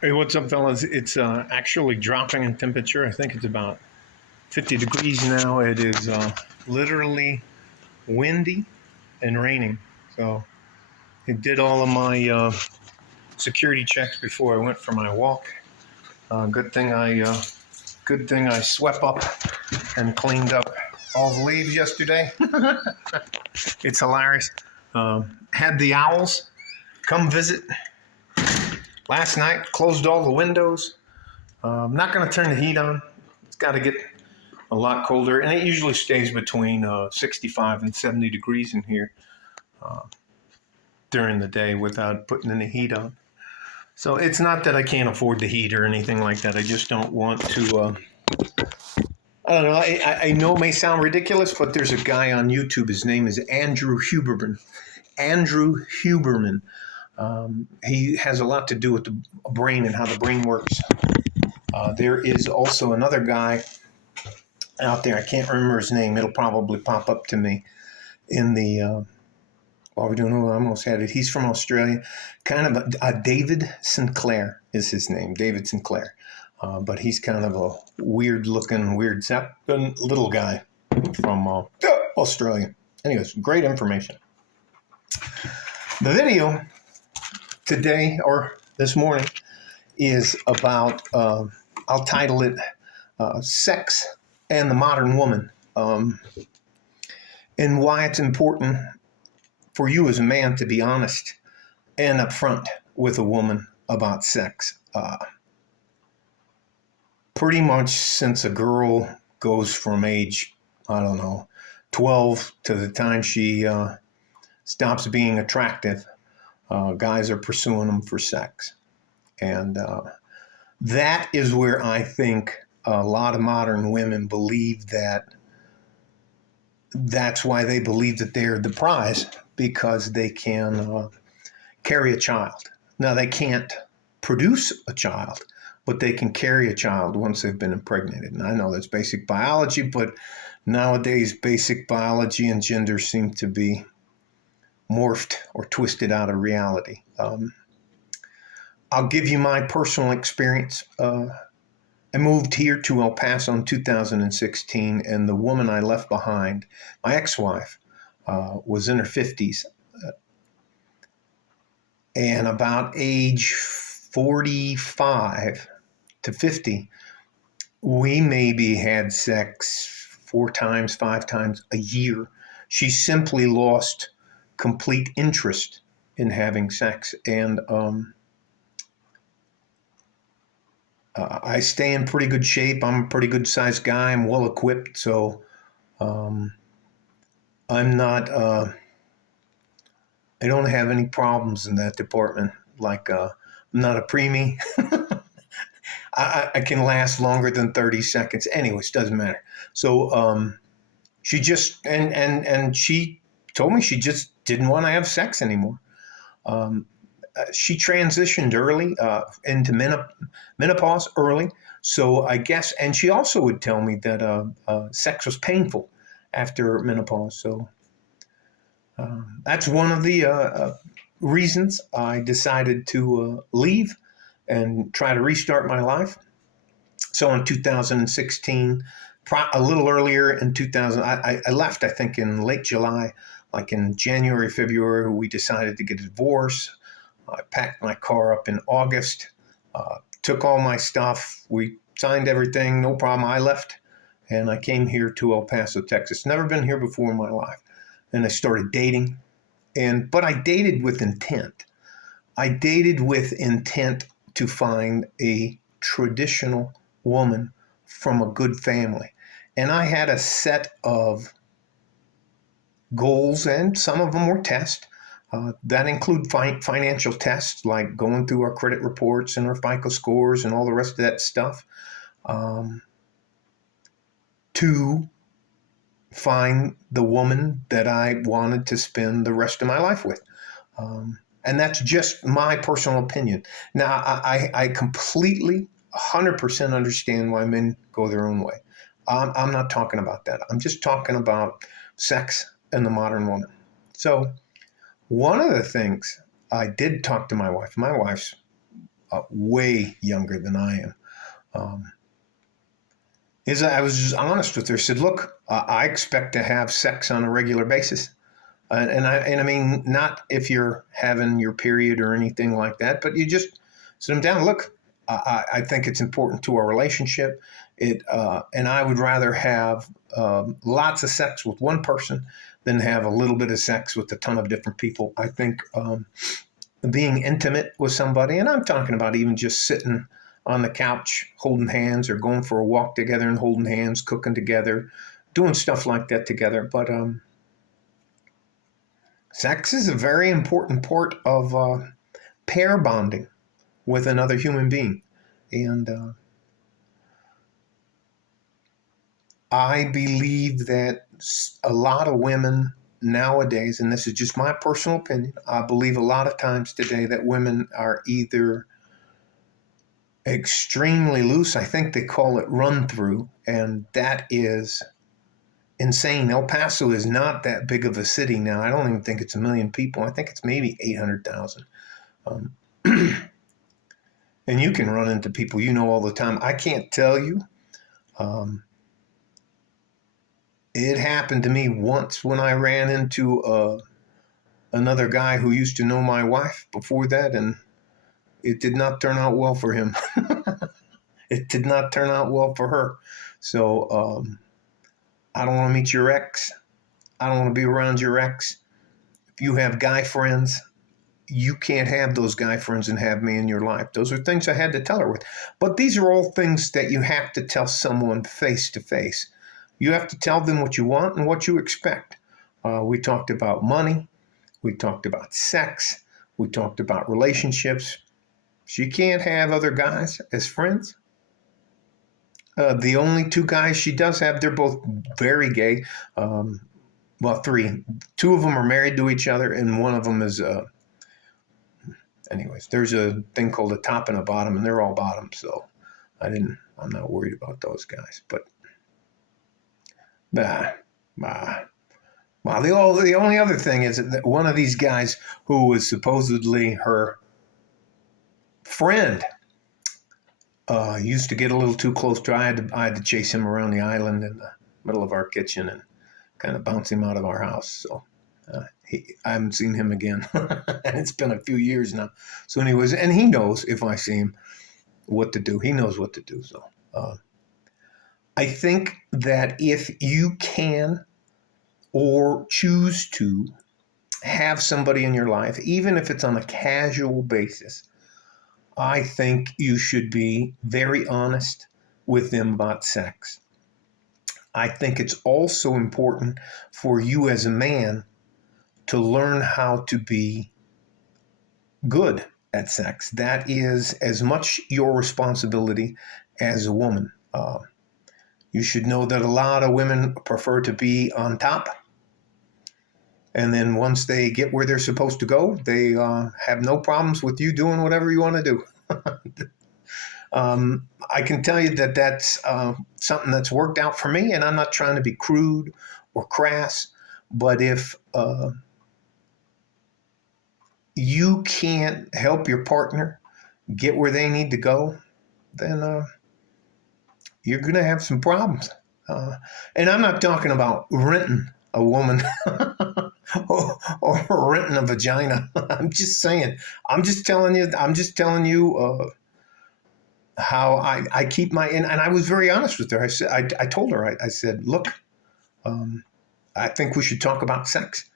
Hey, what's up, fellas? It's actually dropping in temperature. I think it's about 50 degrees now. It is literally windy and raining. So I did all of my security checks before I went for my walk. Good thing I swept up and cleaned up all the leaves yesterday. It's hilarious. Had the owls come visit last night. Closed all the windows. I'm not going to turn the heat on. It's got to get a lot colder, and it usually stays between 65 and 70 degrees in here during the day without putting any heat on. So it's not that I can't afford the heat or anything like that. I just don't want to. I don't know. I know it may sound ridiculous, but there's a guy on YouTube. His name is Andrew Huberman. Andrew Huberman. He has a lot to do with the brain and how the brain works. There is also another guy out there. I can't remember his name. It'll probably pop up to me in the while we're doing it. I almost had it. He's from Australia. Kind of David Sinclair is his name. David Sinclair. But he's kind of a weird looking, little guy from Australia. Anyways, great information. The video today or this morning is about, I'll title it Sex and the Modern Woman, and why it's important for you as a man to be honest and upfront with a woman about sex. Pretty much since a girl goes from age, 12 to the time she stops being attractive, guys are pursuing them for sex. And that is where I think a lot of modern women believe that's why they believe that they're the prize, because they can carry a child. Now, they can't produce a child, but they can carry a child once they've been impregnated. And I know that's basic biology, but nowadays basic biology and gender seem to be morphed or twisted out of reality. I'll give you my personal experience. I moved here to El Paso in 2016, and the woman I left behind, my ex-wife, was in her 50s. And about age 45 to 50, we maybe had sex 4 times, 5 times a year. She simply lost complete interest in having sex. And I stay in pretty good shape. I'm a pretty good sized guy. I'm well equipped. So I'm not, I don't have any problems in that department. Like, I'm not a preemie. I can last longer than 30 seconds. Anyways, doesn't matter. So she just, and she told me she just didn't want to have sex anymore. She transitioned early into menopause early. So I guess, and she also would tell me that sex was painful after menopause. So that's one of the reasons I decided to leave and try to restart my life. So in 2016, a little earlier in 2000, I left, I think, in late July. Like in January, February, we decided to get a divorce. I packed my car up in August, took all my stuff. We signed everything, no problem. I left, and I came here to El Paso, Texas. Never been here before in my life. And I started dating, but I dated with intent. I dated with intent to find a traditional woman from a good family. And I had a set of goals, and some of them were tests. That include financial tests, like going through our credit reports and our FICO scores and all the rest of that stuff, to find the woman that I wanted to spend the rest of my life with. And that's just my personal opinion. Now, I completely, 100% understand why men go their own way. I'm not talking about that. I'm just talking about sex and the modern woman. So one of the things I did talk to my wife's way younger than I am. Is I was just honest with her. Said, "Look, I expect to have sex on a regular basis, and I mean, not if you're having your period or anything like that, but you just sit them down. Look, I think it's important to our relationship. And I would rather have lots of sex with one person than have a little bit of sex with a ton of different people. I think being intimate with somebody, and I'm talking about even just sitting on the couch holding hands or going for a walk together and holding hands, cooking together, doing stuff like that together. But sex is a very important part of pair bonding with another human being. And I believe that a lot of women nowadays, and this is just my personal opinion, I believe a lot of times today that women are either extremely loose. I think they call it run through, and that is insane. El Paso is not that big of a city now. I don't even think it's 1 million people. I think it's maybe 800,000. Um, and you can run into people you know all the time. I can't tell you. Um, it happened to me once when I ran into another guy who used to know my wife before that, and it did not turn out well for him. It did not turn out well for her. So I don't want to meet your ex. I don't want to be around your ex. If you have guy friends, you can't have those guy friends and have me in your life. Those are things I had to tell her with. But these are all things that you have to tell someone face to face. You have to tell them what you want and what you expect. We talked about money. We talked about sex. We talked about relationships. She can't have other guys as friends. The only two guys she does have, they're both very gay. Well, three. Two of them are married to each other, and one of them is. Anyways, there's a thing called a top and a bottom, and they're all bottoms. So I'm not worried about those guys. But bah, bah. Well, the only other thing is that one of these guys who was supposedly her friend used to get a little too close to. I had to chase him around the island in the middle of our kitchen and kind of bounce him out of our house. So I haven't seen him again, and it's been a few years now. So, anyways, and he knows if I see him what to do. He knows what to do. So, I think that if you can or choose to have somebody in your life, even if it's on a casual basis, I think you should be very honest with them about sex. I think it's also important for you as a man to learn how to be good at sex. That is as much your responsibility as a woman. You should know that a lot of women prefer to be on top. And then once they get where they're supposed to go, they have no problems with you doing whatever you want to do. I can tell you that that's something that's worked out for me, and I'm not trying to be crude or crass, but if you can't help your partner get where they need to go, then you're going to have some problems. And I'm not talking about renting a woman or renting a vagina. I'm just saying. I'm just telling you how I keep my and I was very honest with her. I told her I said, look, I think we should talk about sex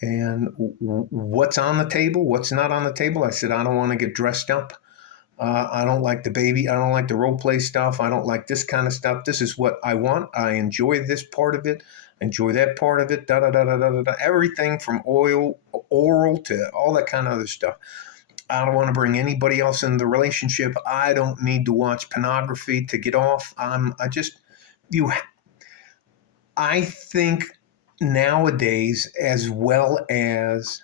and what's on the table, what's not on the table. I said I don't want to get dressed up. I don't like the baby. I don't like the role play stuff. I don't like this kind of stuff. This is what I want. I enjoy this part of it. Enjoy that part of it. Da da da da da da. Everything from oral to all that kind of other stuff. I don't want to bring anybody else into the relationship. I don't need to watch pornography to get off. I think nowadays, as well as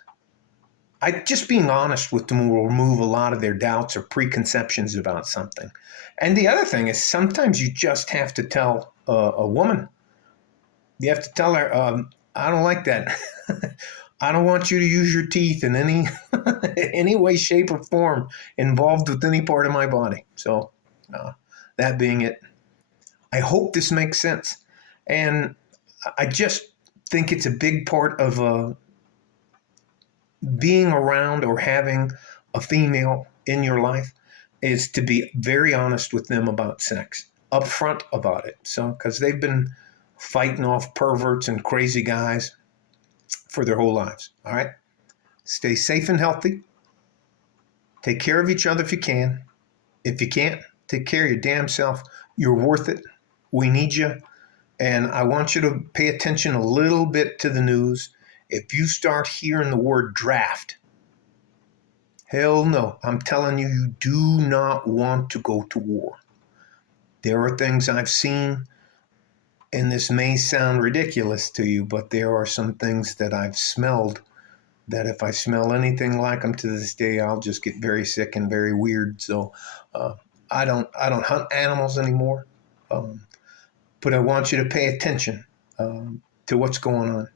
just being honest with them will remove a lot of their doubts or preconceptions about something. And the other thing is sometimes you just have to tell a woman, you have to tell her, I don't like that. I don't want you to use your teeth in any any way, shape, or form involved with any part of my body. So, uh, that being it, I hope this makes sense. And I just think it's a big part of being around or having a female in your life is to be very honest with them about sex, upfront about it. So, because they've been fighting off perverts and crazy guys for their whole lives. All right. Stay safe and healthy. Take care of each other if you can. If you can't, take care of your damn self. You're worth it. We need you. And I want you to pay attention a little bit to the news. If you start hearing the word draft, hell no. I'm telling you, you do not want to go to war. There are things I've seen, and this may sound ridiculous to you, but there are some things that I've smelled that if I smell anything like them to this day, I'll just get very sick and very weird. So uh, I don't hunt animals anymore. Um, but I want you to pay attention to what's going on.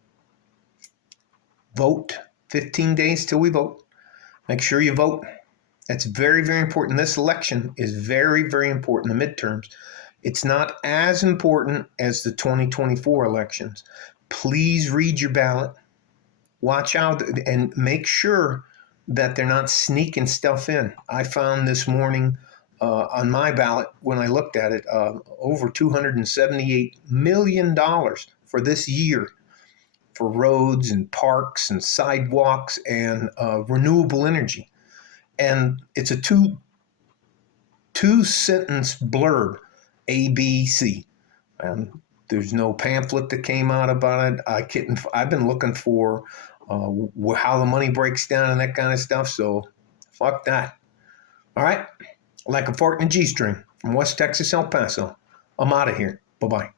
Vote. 15 days till we vote. Make sure you vote. That's very, very important. This election is very, very important, the midterms. It's not as important as the 2024 elections. Please read your ballot. Watch out and make sure that they're not sneaking stuff in. I found this morning on my ballot, when I looked at it, over $278 million for this year for roads and parks and sidewalks and renewable energy. And it's a two sentence blurb, ABC. And there's no pamphlet that came out about it. I've been looking for how the money breaks down and that kind of stuff. So fuck that. All right. Like a fart in a G string from West Texas, El Paso. I'm out of here. Bye bye.